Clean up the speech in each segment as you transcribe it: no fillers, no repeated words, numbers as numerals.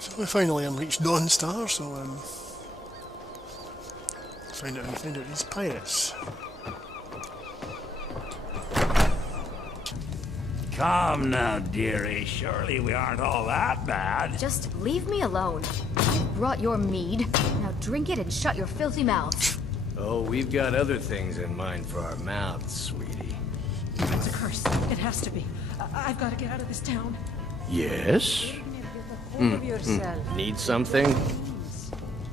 So we finally reached Dawnstar, so find out these pirates. Come now, dearie. Surely we aren't all that bad. Just leave me alone. I brought your mead. Now drink it and shut your filthy mouth. Oh, we've got other things in mind for our mouths, sweetie. It's a curse. It has to be. I've got to get out of this town. Yes? Of yourself. Need something?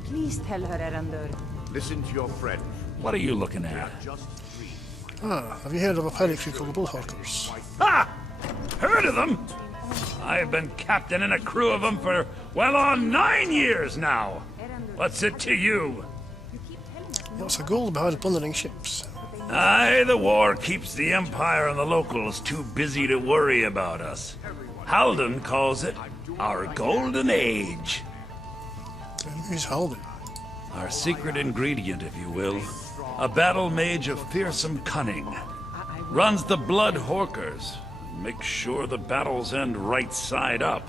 Please tell her, Erandor. Listen to your friend. What are you looking at? Ah, have you heard of a pirate crew called the Bullhawkers? Ha! Heard of them? I've been captain in a crew of them for well on 9 years now. What's it to you? Lots of gold behind plundering ships. Aye, the war keeps the Empire and the locals too busy to worry about us. Halden calls it our golden age. And who's Halden? Our secret ingredient, if you will. A battle mage of fearsome cunning. Runs the blood horkers. Makes sure the battles end right side up.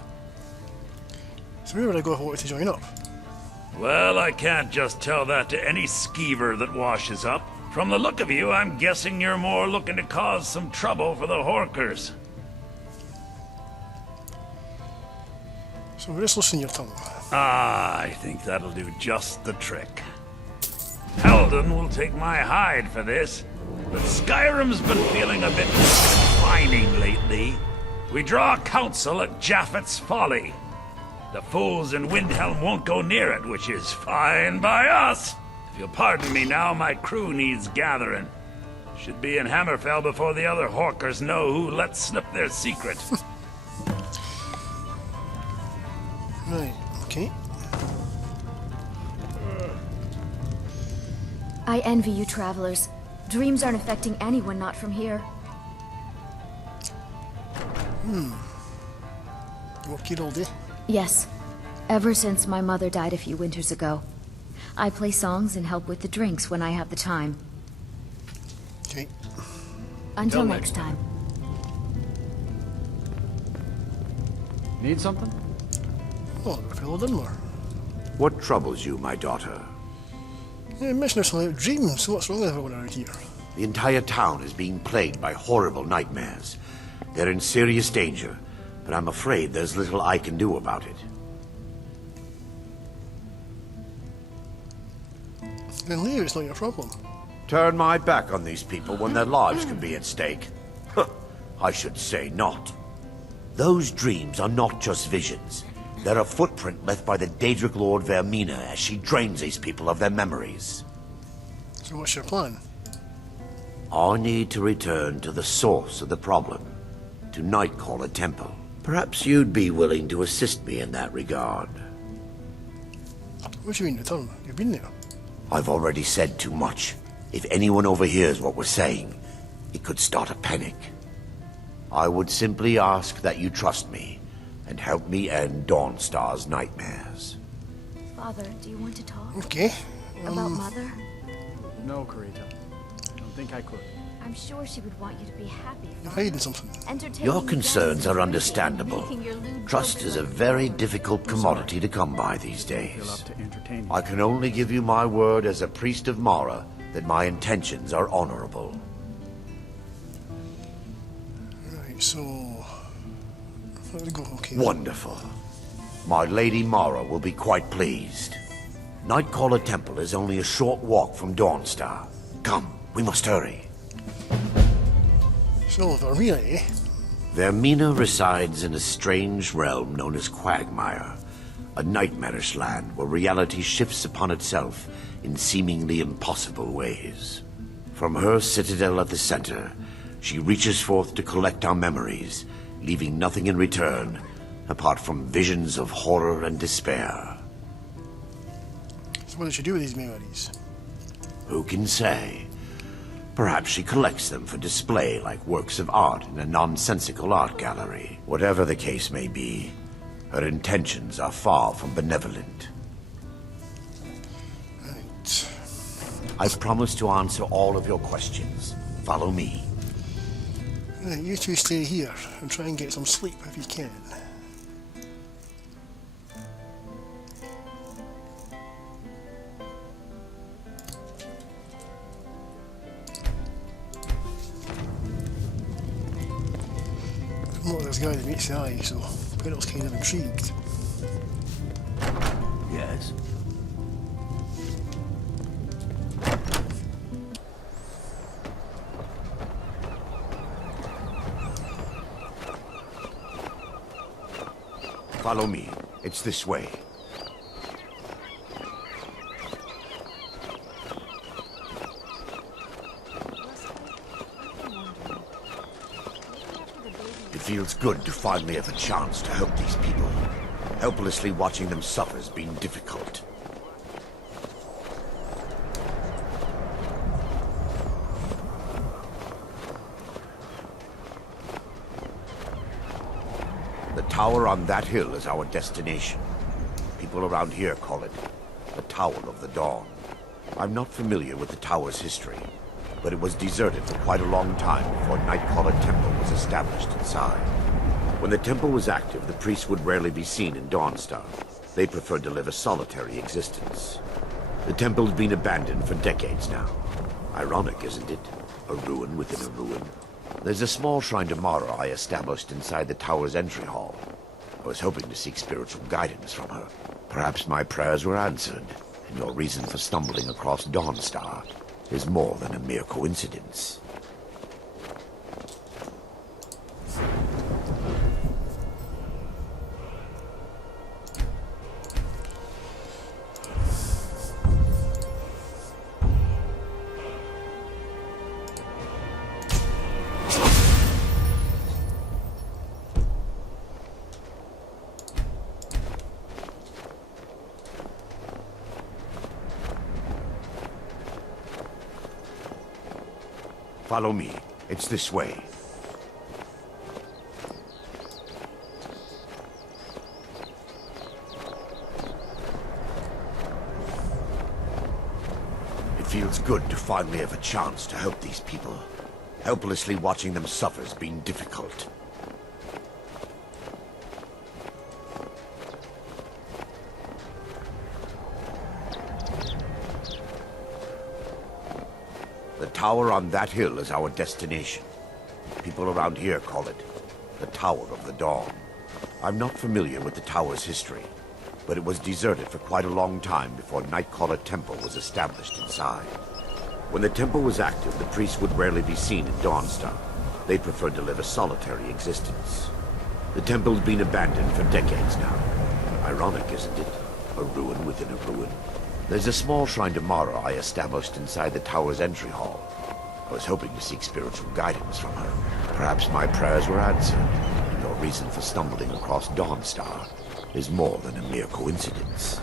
So where would I go if I wanted to join up? Well, I can't just tell that to any skeever that washes up. From the look of you, I'm guessing you're more looking to cause some trouble for the horkers. So we're just listening to your tongue. Ah, I think that'll do just the trick. Halden will take my hide for this, but Skyrim's been feeling a bit confining lately. We draw counsel at Japhet's Folly. The fools in Windhelm won't go near it, which is fine by us. If you'll pardon me now, my crew needs gathering. Should be in Hammerfell before the other Horkers know who let slip their secret. Right, okay. I envy you travelers. Dreams aren't affecting anyone not from here. You work here all day? Yes. Ever since my mother died a few winters ago. I play songs and help with the drinks when I have the time. Okay. Until next time. Need something? Oh, a fellow Dunmore. What troubles you, my daughter? Yeah, mentioned something about dreams, so what's wrong with everyone around here? The entire town is being plagued by horrible nightmares. They're in serious danger, but I'm afraid there's little I can do about it. Then leave, it's not your problem. Turn my back on these people when their lives can be at stake. I should say not. Those dreams are not just visions. They're a footprint left by the Daedric Lord Vermina as she drains these people of their memories. So what's your plan? I need to return to the source of the problem, to Nightcaller Temple. Perhaps you'd be willing to assist me in that regard. What do you mean return? You've been there. I've already said too much. If anyone overhears what we're saying, it could start a panic. I would simply ask that you trust me and help me end Dawnstar's nightmares. Father, do you want to talk? Okay. About Mother? No, Karita. I don't think I could. I'm sure she would want you to be happy. You're hiding something. Your concerns are understandable. Trust is a very difficult commodity to come by these He'll days. up to entertain you. I can only give you my word as a priest of Mara that my intentions are honorable. Right, so... Let me go, okay. Wonderful. My Lady Mara will be quite pleased. Nightcaller Temple is only a short walk from Dawnstar. Come, we must hurry. So, Vermina, eh? Vermina resides in a strange realm known as Quagmire, a nightmarish land where reality shifts upon itself in seemingly impossible ways. From her citadel at the center, she reaches forth to collect our memories, leaving nothing in return apart from visions of horror and despair. So what does she do with these memories? Who can say? Perhaps she collects them for display like works of art in a nonsensical art gallery. Whatever the case may be, her intentions are far from benevolent. Right. I've promised to answer all of your questions. Follow me. Right, you two stay here and try and get some sleep if you can. there's a guy that meets the eye, so Quentyl's kind of intrigued. Yes? Follow me. It's this way. It feels good to finally have a chance to help these people. Helplessly watching them suffer has been difficult. The tower on that hill is our destination. People around here call it the Tower of the Dawn. I'm not familiar with the tower's history, but it was deserted for quite a long time before Nightcaller Temple was established inside. When the temple was active, the priests would rarely be seen in Dawnstar. They preferred to live a solitary existence. The temple's been abandoned for decades now. Ironic, isn't it? A ruin within a ruin. There's a small shrine to Mara I established inside the tower's entry hall. I was hoping to seek spiritual guidance from her. Perhaps my prayers were answered, and your reason for stumbling across Dawnstar is more than a mere coincidence. Follow me. It's this way. It feels good to finally have a chance to help these people. Helplessly watching them suffer has been difficult. The tower on that hill is our destination. People around here call it the Tower of the Dawn. I'm not familiar with the tower's history, but it was deserted for quite a long time before Nightcaller Temple was established inside. When the temple was active, the priests would rarely be seen in Dawnstar. They preferred to live a solitary existence. The temple's been abandoned for decades now. Ironic, isn't it? A ruin within a ruin. There's a small shrine to Mara I established inside the tower's entry hall. I was hoping to seek spiritual guidance from her. Perhaps my prayers were answered, and your reason for stumbling across Dawnstar is more than a mere coincidence.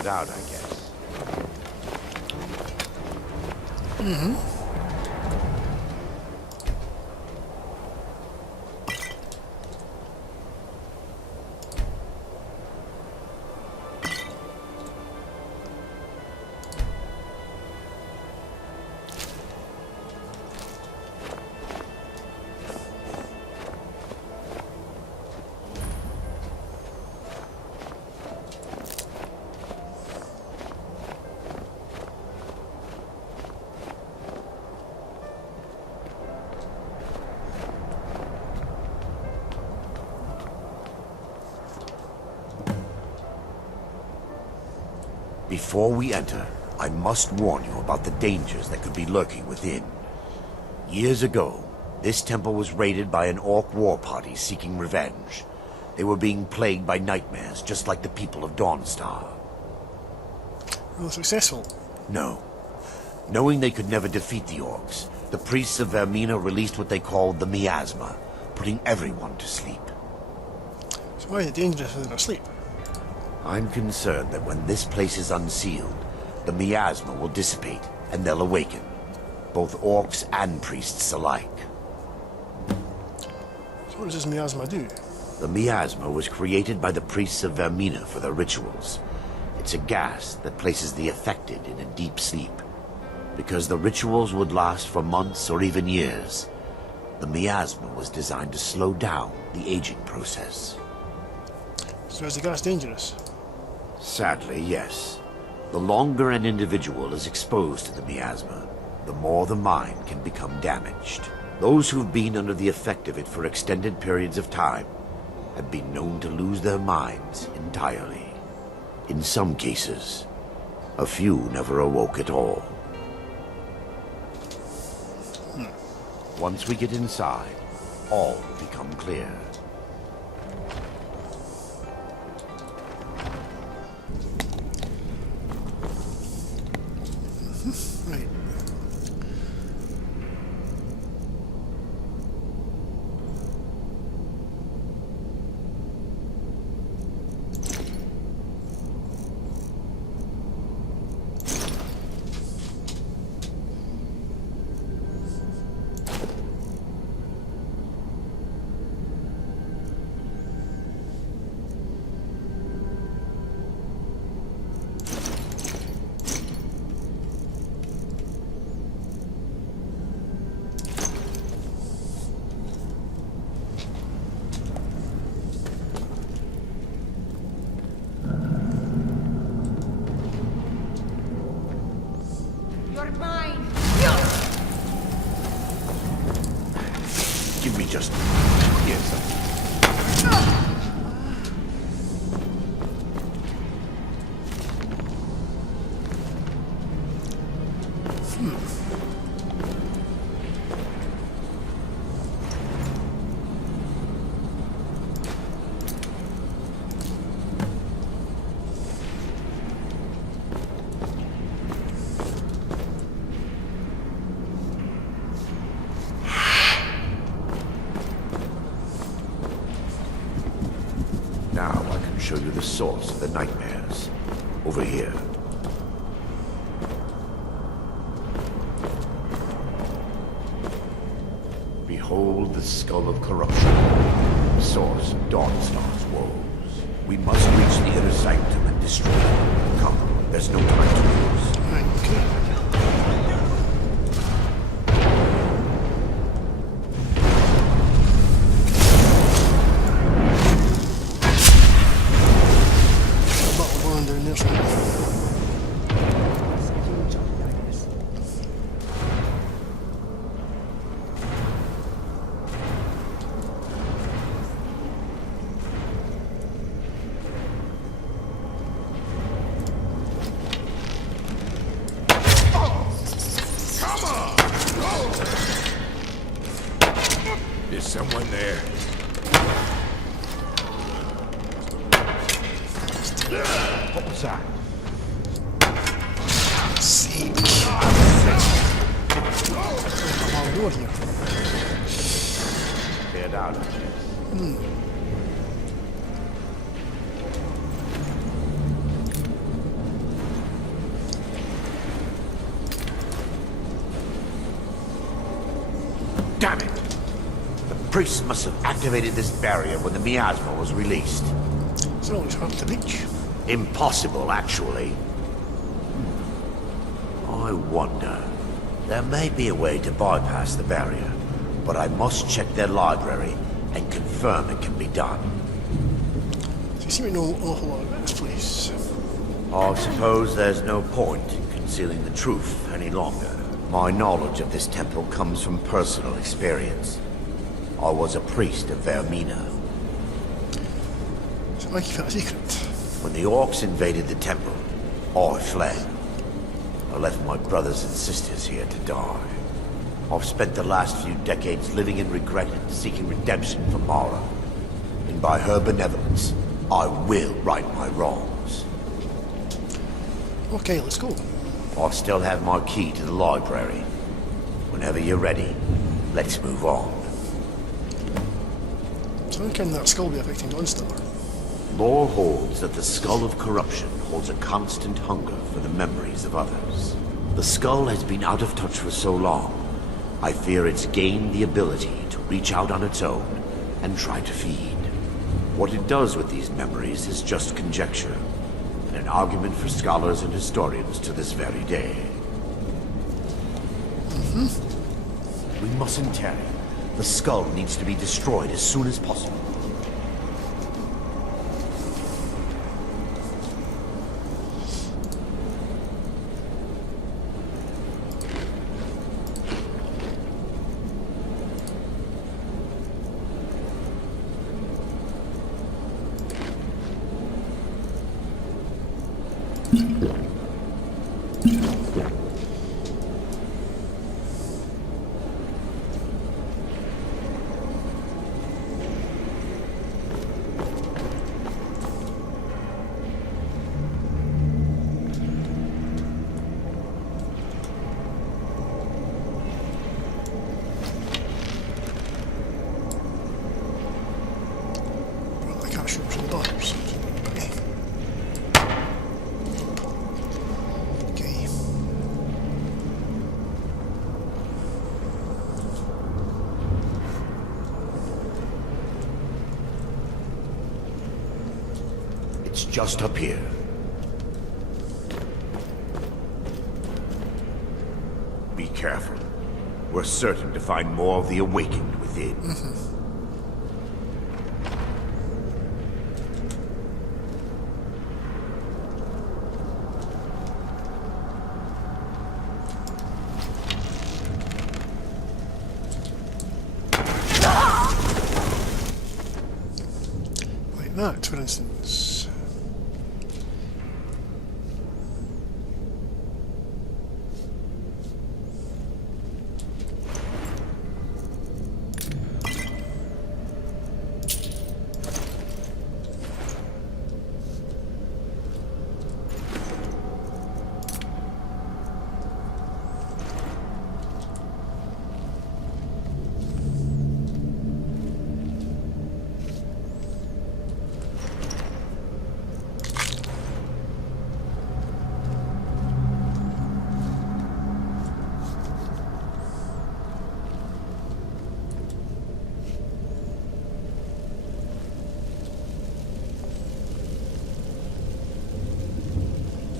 Cleared out, I guess. Before we enter, I must warn you about the dangers that could be lurking within. Years ago, this temple was raided by an orc war party seeking revenge. They were being plagued by nightmares, just like the people of Dawnstar. They were successful. No. Knowing they could never defeat the orcs, the priests of Vermina released what they called the miasma, putting everyone to sleep. So why is it dangerous if they're asleep? I'm concerned that when this place is unsealed, the miasma will dissipate and they'll awaken. Both orcs and priests alike. So what does this miasma do? The miasma was created by the priests of Vermina for their rituals. It's a gas that places the affected in a deep sleep. Because the rituals would last for months or even years, the miasma was designed to slow down the aging process. So is the gas dangerous? Sadly, yes. The longer an individual is exposed to the miasma, the more the mind can become damaged. Those who've been under the effect of it for extended periods of time have been known to lose their minds entirely. In some cases, a few never awoke at all. Once we get inside, all will become clear. Right. You're mine! Give me just... Yes. Now I can show you the source of the nightmares. Over here. Behold the skull of corruption, source of Dawnstar's woes. We must reach the inner sanctum and destroy it. Come, there's no time to lose. Right, okay. Down there somewhere. Is someone there? What was that? See. I'll do it here. Cleared out, I guess. priests must have activated this barrier when the miasma was released. It's always hard to reach. Impossible, actually. I wonder. There may be a way to bypass the barrier, but I must check their library and confirm it can be done. So you seem to know an awful lot about this place. I suppose there's no point in concealing the truth any longer. My knowledge of this temple comes from personal experience. I was a priest of Vermina. So why keep that a secret? When the orcs invaded the temple, I fled. I left my brothers and sisters here to die. I've spent the last few decades living in regret and seeking redemption for Mara. And by her benevolence, I will right my wrongs. Okay, let's go. I still have my key to the library. Whenever you're ready, let's move on. So how can that skull be affecting Dawnstar? Lore holds that the Skull of Corruption holds a constant hunger for the memories of others. The skull has been out of touch for so long, I fear it's gained the ability to reach out on its own and try to feed. What it does with these memories is just conjecture, and an argument for scholars and historians to this very day. We mustn't tarry. The skull needs to be destroyed as soon as possible. Okay. It's just up here. Be careful. We're certain to find more of the awakened within. Like that, for instance.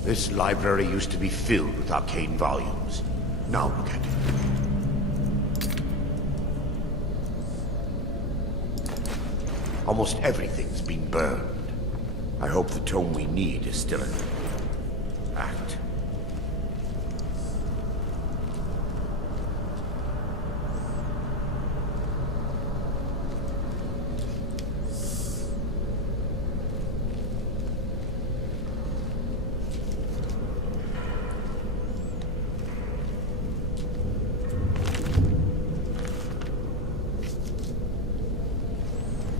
This library used to be filled with arcane volumes. Now look at it. Almost everything's been burned. I hope the tome we need is still intact.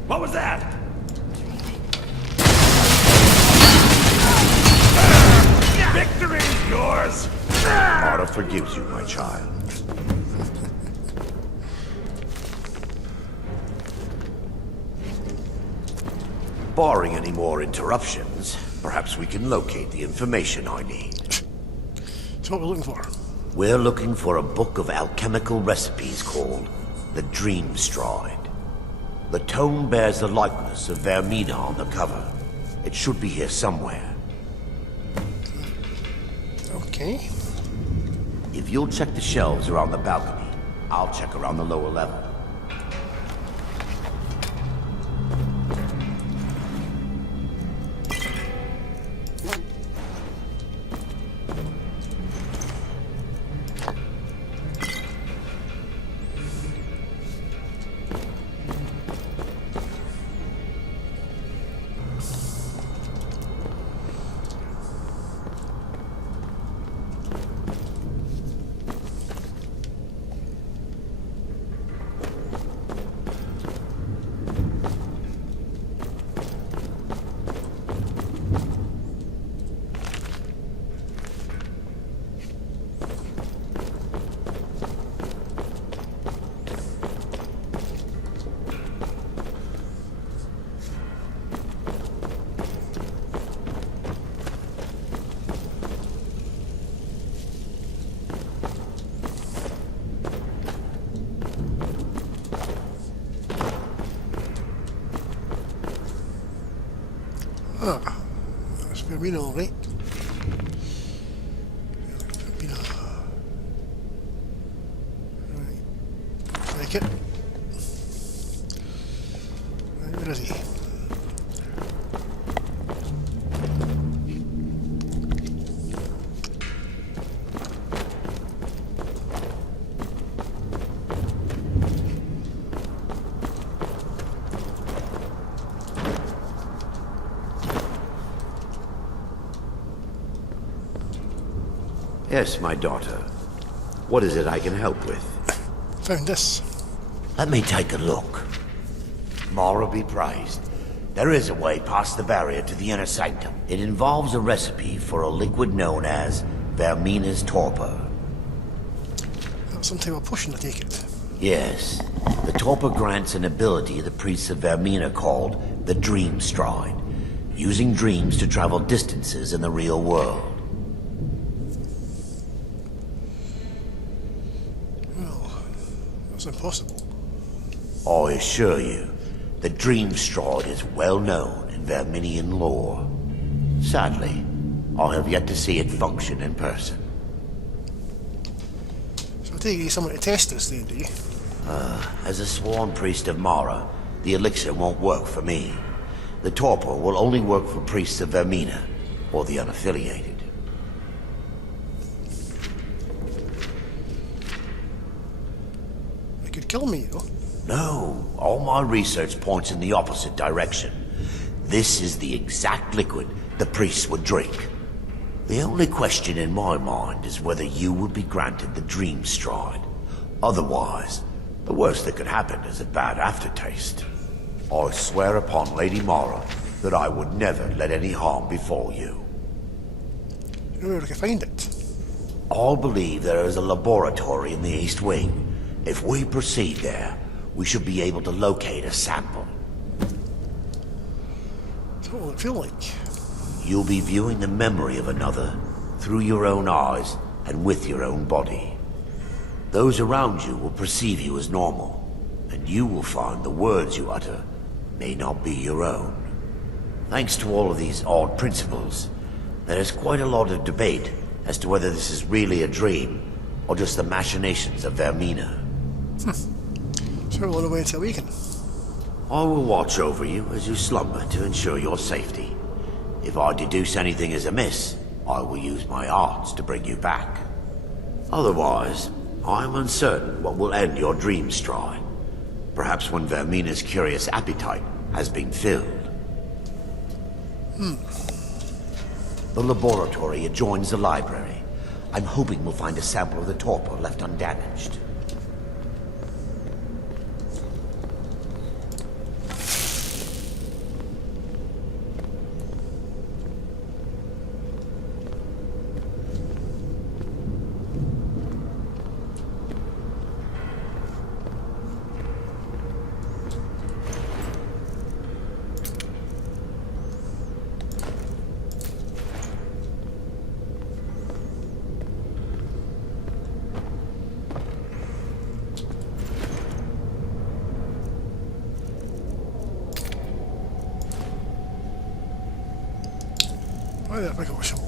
What was that? Victory's yours! Mara forgives you, my child. Barring any more interruptions, perhaps we can locate the information I need. So what we're looking for? We're looking for a book of alchemical recipes called the Dream Stride. The tome bears the likeness of Vermina on the cover. It should be here somewhere. Okay. If you'll check the shelves around the balcony, I'll check around the lower level. That's Vermina, all right. Vermina. Right. Like it. Right, where is he? Yes, my daughter. What is it I can help with? Found this. Let me take a look. Mara be praised. There is a way past the barrier to the inner sanctum. It involves a recipe for a liquid known as Vermina's torpor. That's some type of potion, I take it. Yes. The torpor grants an ability the priests of Vermina called the Dream Stride, using dreams to travel distances in the real world. Well, that's impossible. I assure you, the Dream Stride is well known in Verminian lore. Sadly, I have yet to see it function in person. So I take it you're someone to test this then, do you? As a sworn priest of Mara, the elixir won't work for me. The torpor will only work for priests of Vermina, or the unaffiliated. It could kill me, though. No, all my research points in the opposite direction. This is the exact liquid the priests would drink. The only question in my mind is whether you would be granted the Dream Stride. Otherwise, the worst that could happen is a bad aftertaste. I swear upon Lady Mara that I would never let any harm befall you. You know where I can find it? I believe there is a laboratory in the East Wing. If we proceed there, we should be able to locate a sample. So what will it feel like? You'll be viewing the memory of another through your own eyes and with your own body. Those around you will perceive you as normal, and you will find the words you utter may not be your own. Thanks to all of these odd principles, there is quite a lot of debate as to whether this is really a dream or just the machinations of Vermina. So we'll wait until we can. I will watch over you as you slumber to ensure your safety. If I deduce anything is amiss, I will use my arts to bring you back. Otherwise, I am uncertain what will end your dream stride. Perhaps when Vermina's curious appetite has been filled. The laboratory adjoins the library. I'm hoping we'll find a sample of the torpor left undamaged. Right there, pick up a shovel.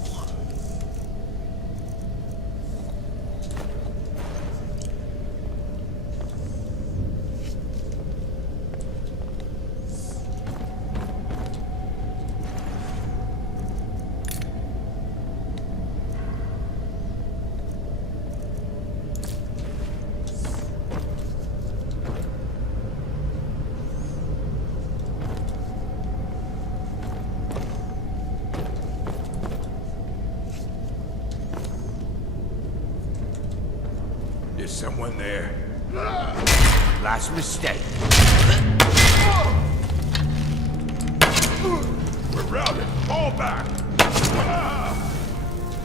Is someone there? Last mistake. We're routed. Fall back.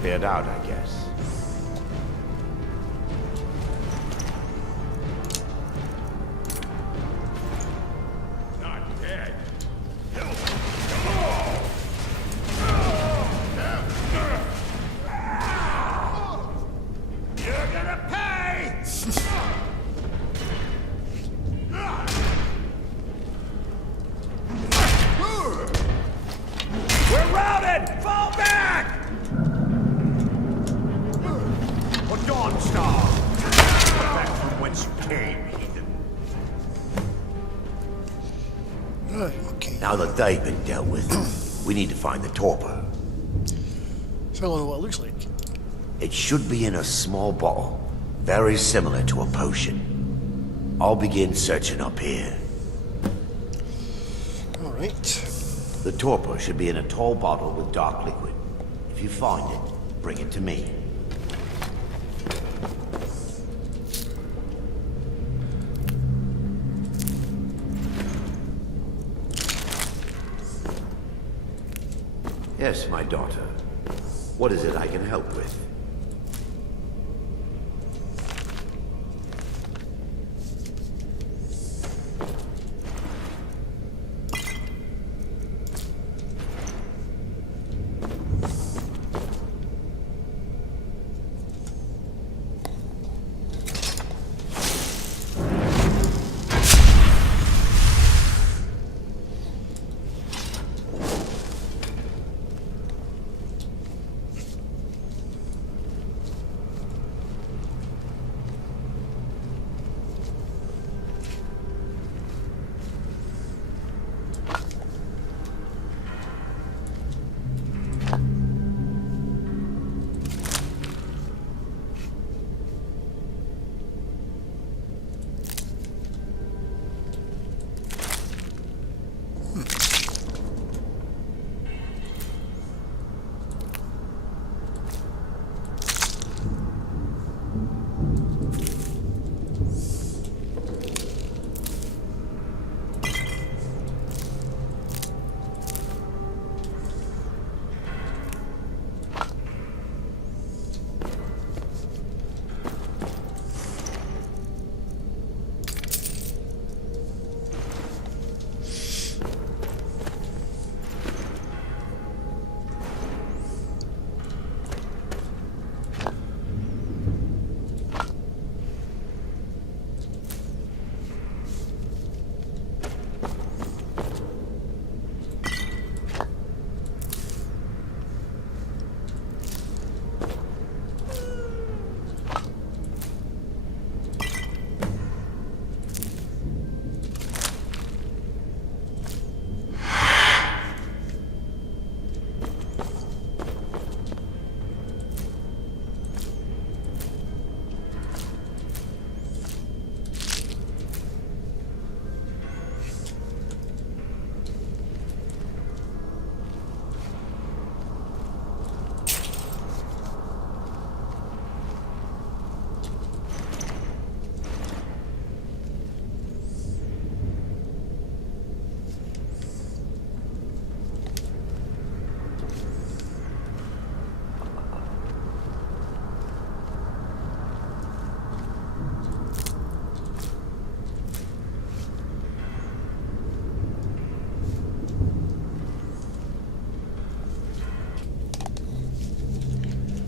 Cleared out, I guess. Not dead. You're gonna pay! We're routed! Fall back! For Dawnstar! Back from whence you came, heathen. Right, okay. Now that they've been dealt with, we need to find the torpor. So I don't know what it looks like. It should be in a small bottle, very similar to a potion. I'll begin searching up here. Alright. The torpor should be in a tall bottle with dark liquid. If you find it, bring it to me. Yes, my daughter. What is it I can help with?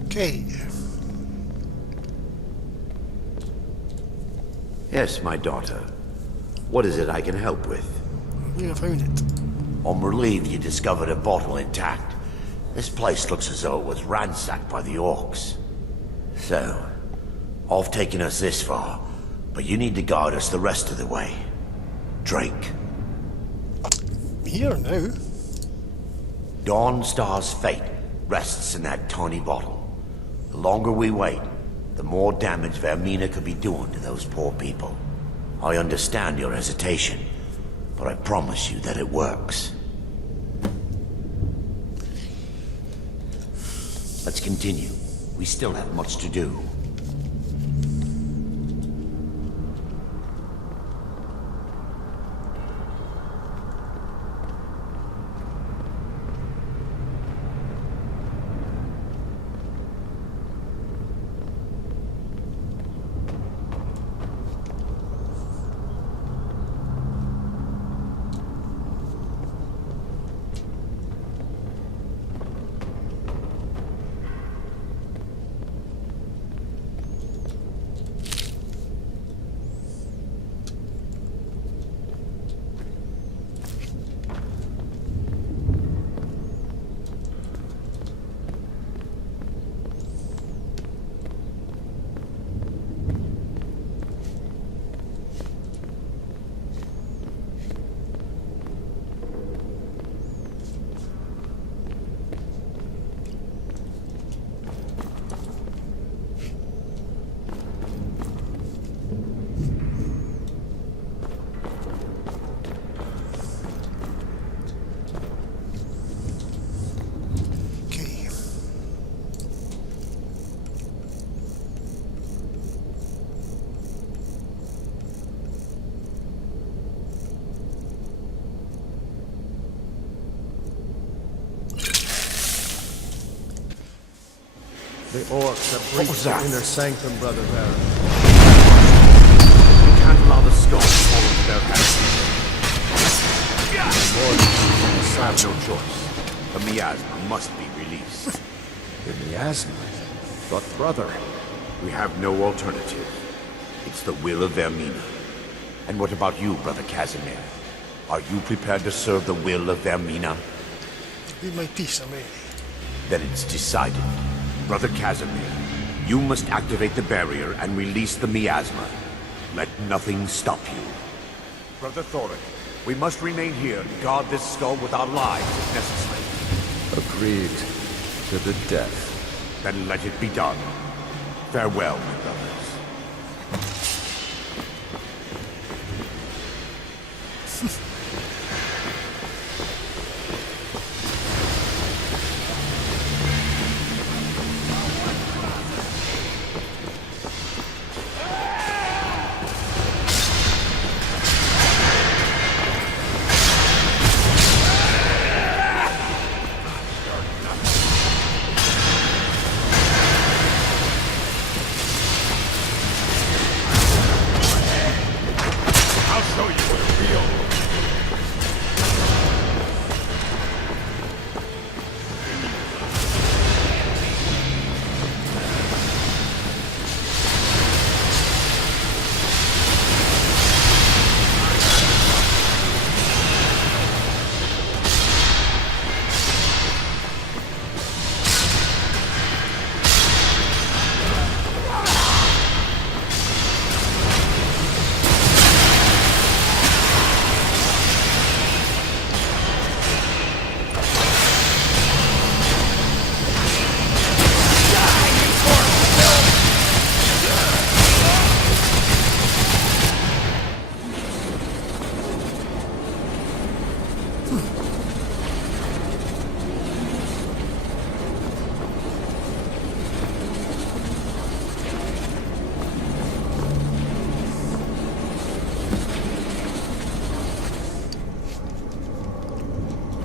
Okay. Yes, my daughter. What is it I can help with? I believe I found it. I'm relieved you discovered a bottle intact. This place looks as though it was ransacked by the orcs. So, I've taken us this far, but you need to guide us the rest of the way. Drink. Here now. Dawnstar's fate rests in that tiny bottle. The longer we wait, the more damage Vermina could be doing to those poor people. I understand your hesitation, but I promise you that it works. Let's continue. We still have much to do. The orcs have breached the inner sanctum, Brother Baron. We can't allow the skull to fall into their hands. We have no choice. The miasma must be released. The miasma? But, brother... We have no alternative. It's the will of Vermina. And what about you, Brother Casimir? Are you prepared to serve the will of Vermina? Be my peace, I may. Then it's decided. Brother Casimir, you must activate the barrier and release the miasma. Let nothing stop you. Brother Thorin, we must remain here and guard this skull with our lives if necessary. Agreed. To the death. Then let it be done. Farewell, my brothers.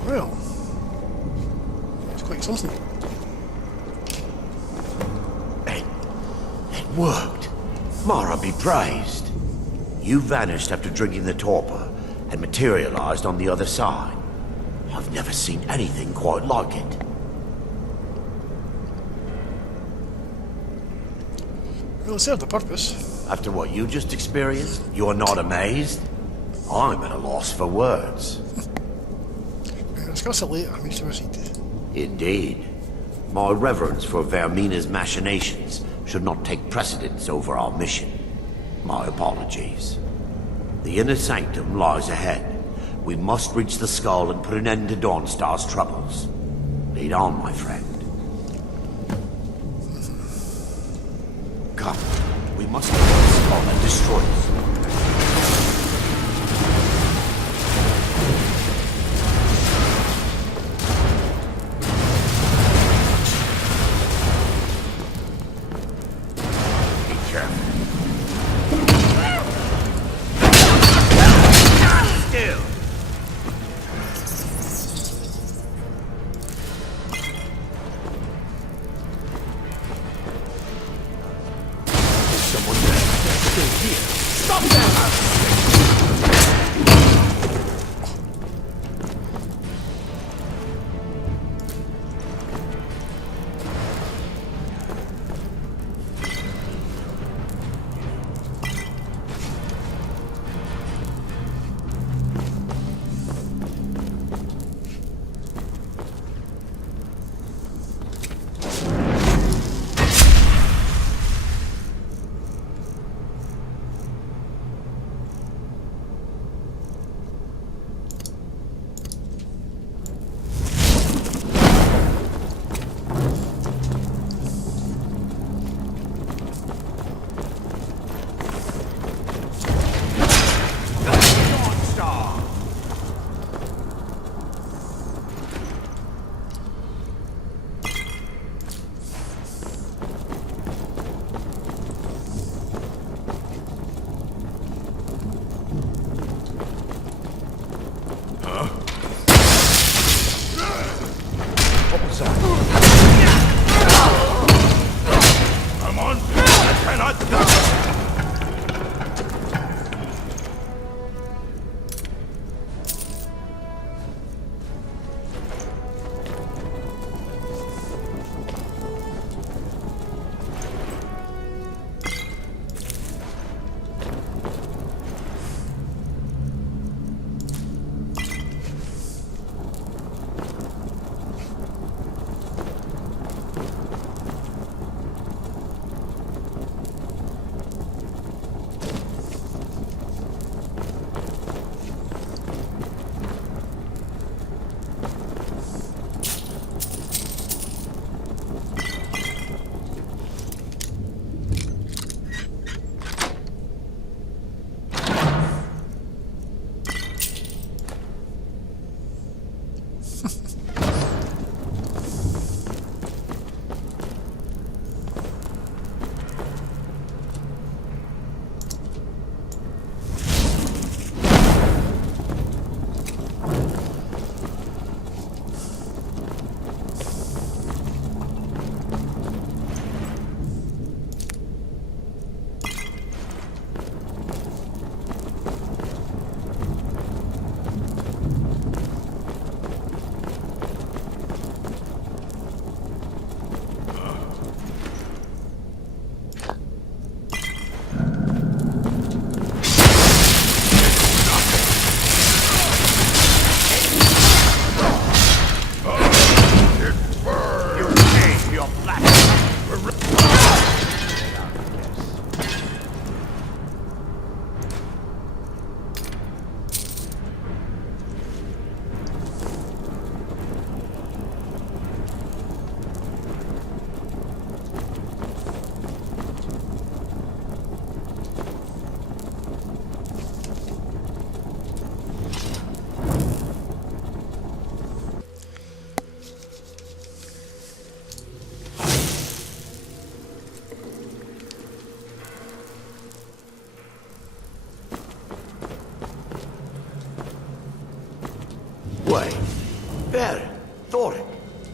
Well, it's quite something. It worked. Mara be praised. You vanished after drinking the torpor and materialized on the other side. I've never seen anything quite like it. Well, it served a purpose. After what you just experienced, you are not amazed? I'm at a loss for words. We'll discuss it later. We should proceed. Indeed. My reverence for Vermina's machinations should not take precedence over our mission. My apologies. The inner sanctum lies ahead. We must reach the skull and put an end to Dawnstar's troubles. Lead on, my friend. Come, we must get to the skull and destroy it.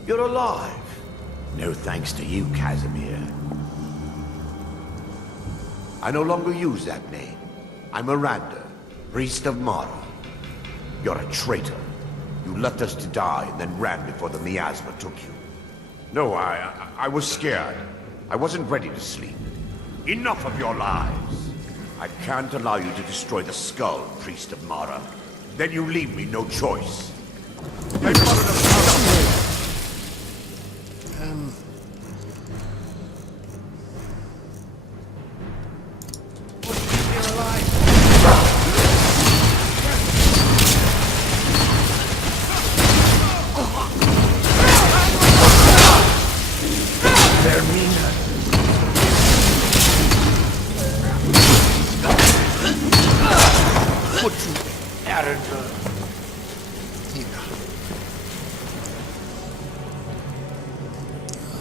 You're alive. No thanks to you, Casimir. I no longer use that name. I'm Miranda, priest of Mara. You're a traitor. You left us to die and then ran before the miasma took you. No, I was scared. I wasn't ready to sleep. Enough of your lies. I can't allow you to destroy the skull, priest of Mara. Then you leave me no choice. I followed a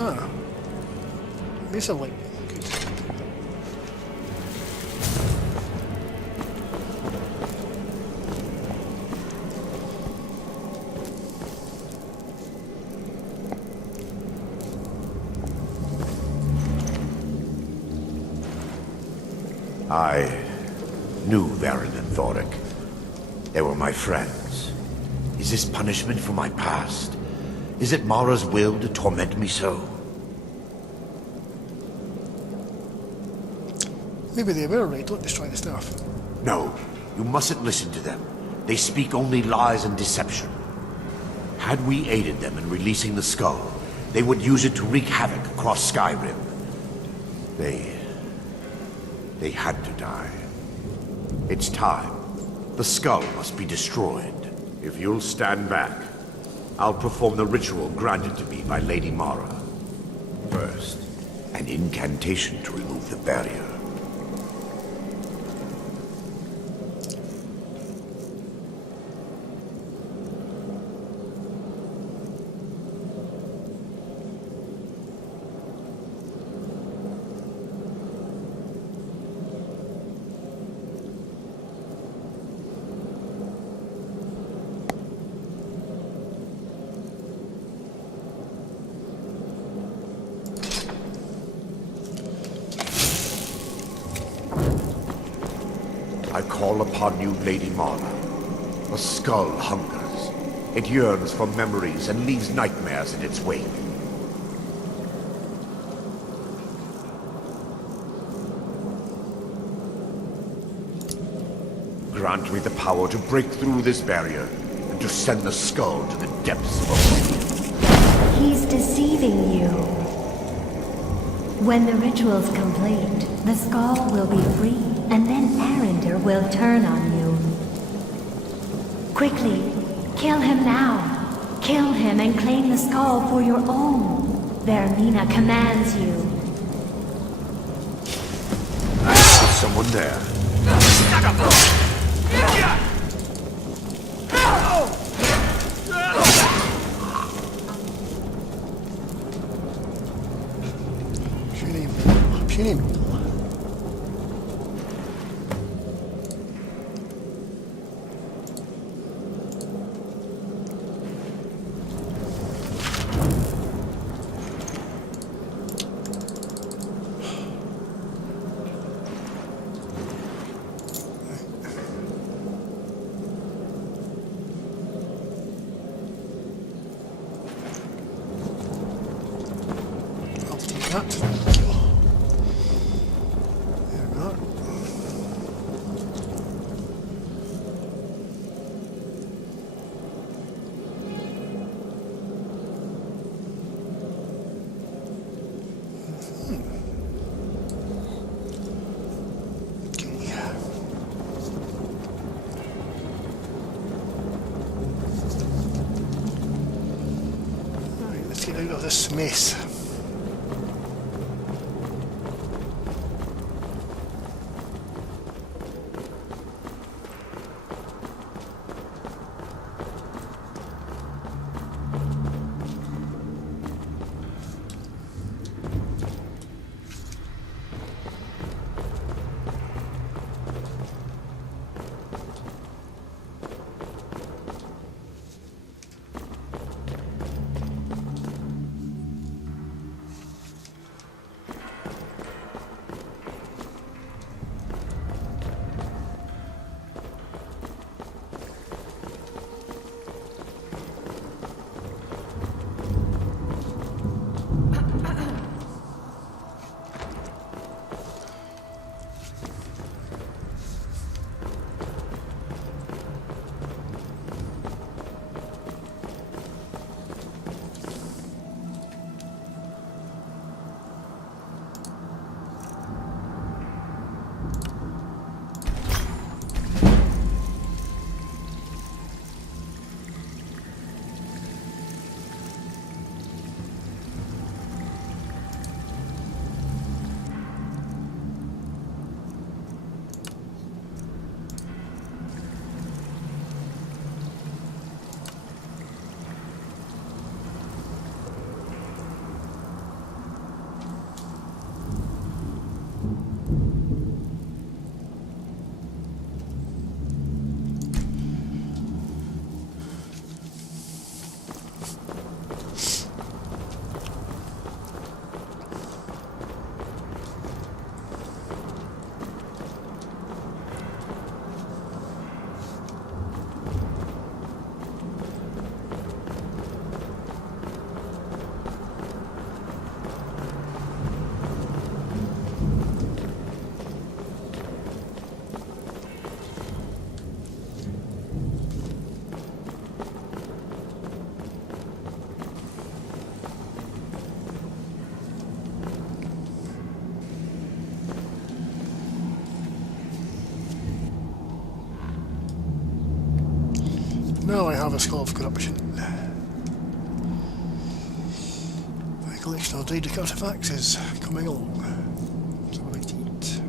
Ah. These are like... Good. I knew Varen and Thoric. They were my friends. Is this punishment for my past? Is it Mara's will to torment me so? Maybe they were right, don't destroy the stuff. No, you mustn't listen to them. They speak only lies and deception. Had we aided them in releasing the skull, they would use it to wreak havoc across Skyrim. They had to die. It's time. The skull must be destroyed. If you'll stand back, I'll perform the ritual granted to me by Lady Mara. First, an incantation to remove the barrier. I call upon you, Lady Mara. The skull hungers. It yearns for memories and leaves nightmares in its wake. Grant me the power to break through this barrier and to send the skull to the depths of oblivion. He's deceiving you. When the ritual's complete, the skull will be free, and then Arender will turn on you. Quickly, kill him now. Kill him and claim the skull for your own. Vermina commands you. Is someone there? Puny. I'll take that. Thank you. There we go. Right, let's get out of this mess. have a skull of corruption. My collection of Daedric artifacts is coming along. So I might eat.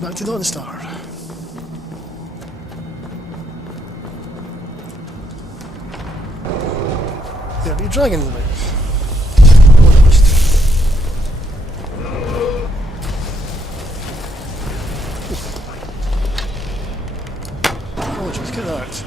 Back to Dawnstar. There'll be dragons about. Oh, just get that.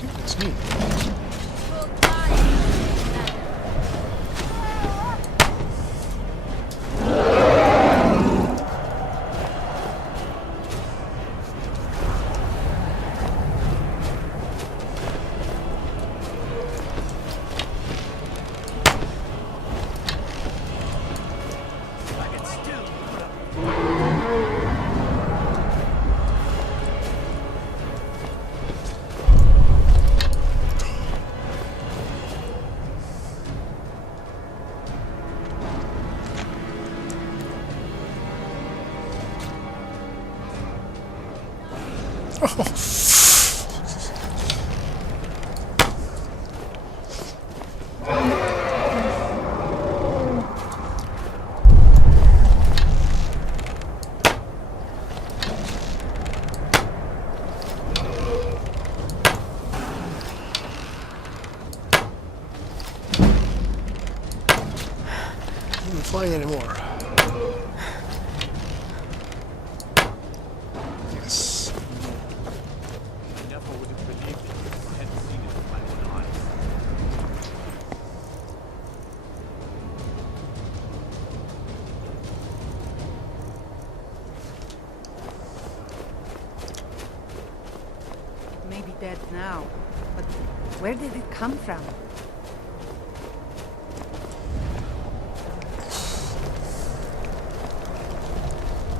Goodness me. Flying anymore. Yes. I never would have believed it if I hadn't seen it with my own eyes. Maybe dead now, but where did it come from?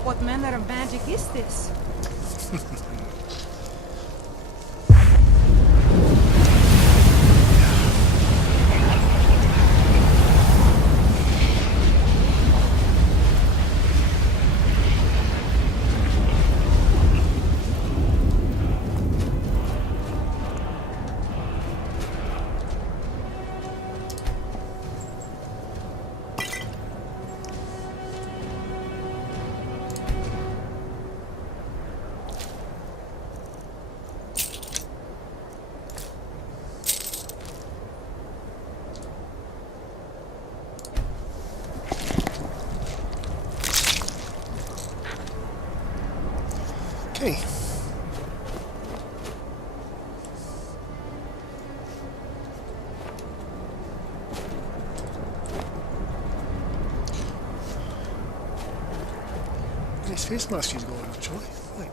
What manner of magic is this? Okay. His face mask is going actually. Right.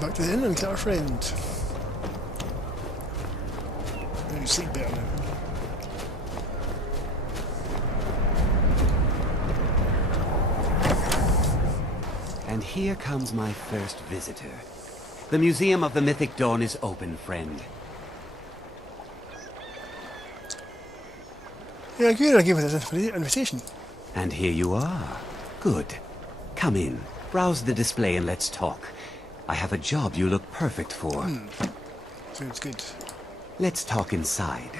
Back to the inn and get our friend. Maybe sleep better now. And here comes my first visitor. The Museum of the Mythic Dawn is open, friend. Yeah, good. I gave it an invitation. And here you are. Good. Come in. Browse the display and let's talk. I have a job you look perfect for. Sounds good. Let's talk inside.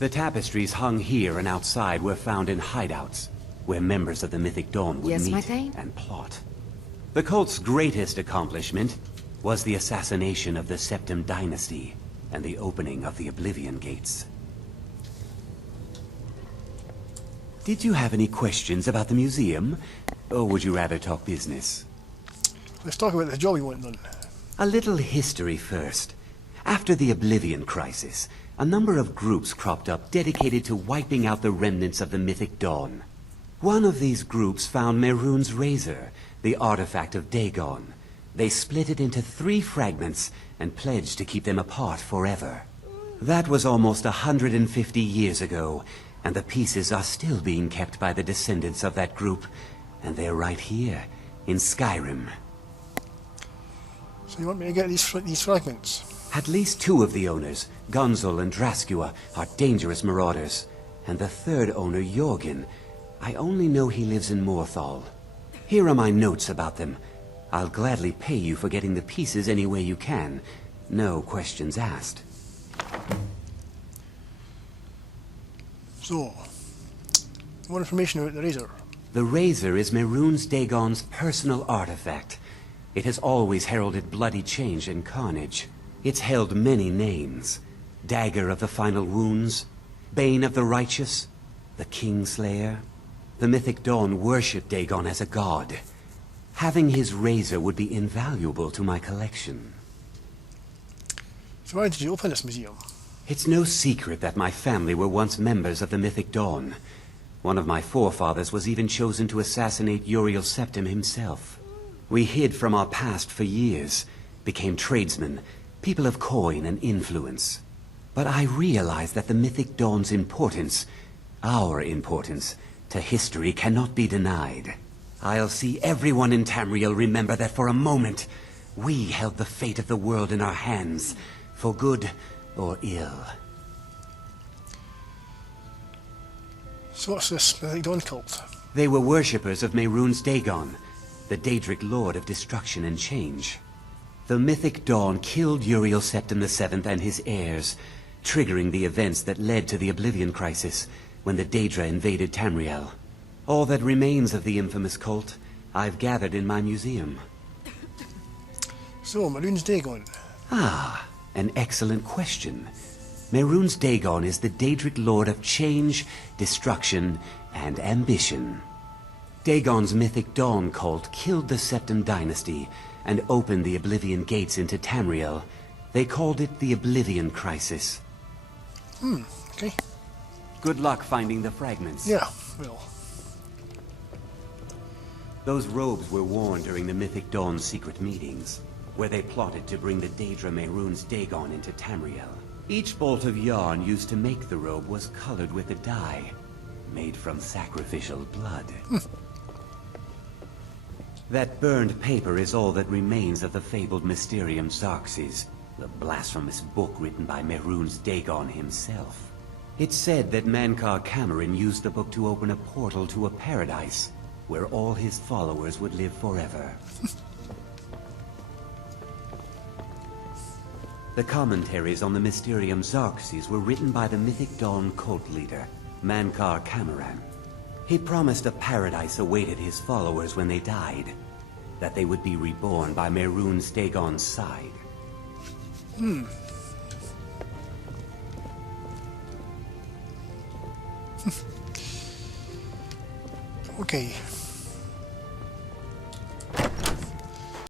The tapestries hung here and outside were found in hideouts, where members of the Mythic Dawn would Yes, my meet thane? and plot. The cult's greatest accomplishment was the assassination of the Septim Dynasty and the opening of the Oblivion Gates. Did you have any questions about the museum, or would you rather talk business? Let's talk about the job you want done. A little history first. After the Oblivion Crisis, a number of groups cropped up dedicated to wiping out the remnants of the Mythic Dawn. One of these groups found Mehrunes' razor, the artifact of Dagon. They split it into 3 fragments and pledged to keep them apart forever. That was almost 150 years ago, and the pieces are still being kept by the descendants of that group, and they're right here, in Skyrim. So you want me to get these fragments? At least 2 of the owners, Gunzel and Draskua, are dangerous marauders. And the 3rd owner, Jorgen, I only know he lives in Morthal. Here are my notes about them. I'll gladly pay you for getting the pieces any way you can. No questions asked. So, more information about the razor. The razor is Mehrunes Dagon's personal artifact. It has always heralded bloody change and carnage. It's held many names. Dagger of the Final Wounds, Bane of the Righteous, the Kingslayer. The Mythic Dawn worshipped Dagon as a god. Having his razor would be invaluable to my collection. So why did you open this museum? It's no secret that my family were once members of the Mythic Dawn. One of my forefathers was even chosen to assassinate Uriel Septim himself. We hid from our past for years, became tradesmen, people of coin and influence. But I realized that the Mythic Dawn's importance, our importance, to history cannot be denied. I'll see everyone in Tamriel remember that for a moment, we held the fate of the world in our hands, for good or ill. So what's this Mythic Dawn cult? They were worshippers of Mehrunes Dagon, the Daedric Lord of Destruction and Change. The Mythic Dawn killed Uriel Septim VII and his heirs, triggering the events that led to the Oblivion Crisis when the Daedra invaded Tamriel. All that remains of the infamous cult I've gathered in my museum. So, Mehrunes Dagon. Ah, an excellent question. Mehrunes Dagon is the Daedric Lord of Change, Destruction, and Ambition. Dagon's Mythic Dawn cult killed the Septim Dynasty and opened the Oblivion Gates into Tamriel. They called it the Oblivion Crisis. Okay. Good luck finding the fragments. Yeah, well. Those robes were worn during the Mythic Dawn's secret meetings, where they plotted to bring the Daedra Mehrunes Dagon into Tamriel. Each bolt of yarn used to make the robe was colored with a dye, made from sacrificial blood. That burned paper is all that remains of the fabled Mysterium Xarxes, the blasphemous book written by Mehrunes Dagon himself. It's said that Mankar Cameron used the book to open a portal to a paradise, where all his followers would live forever. The commentaries on the Mysterium Xarxes were written by the Mythic Dawn cult leader, Mankar Cameron. He promised a paradise awaited his followers when they died, that they would be reborn by Mehrunes Dagon's side. Okay.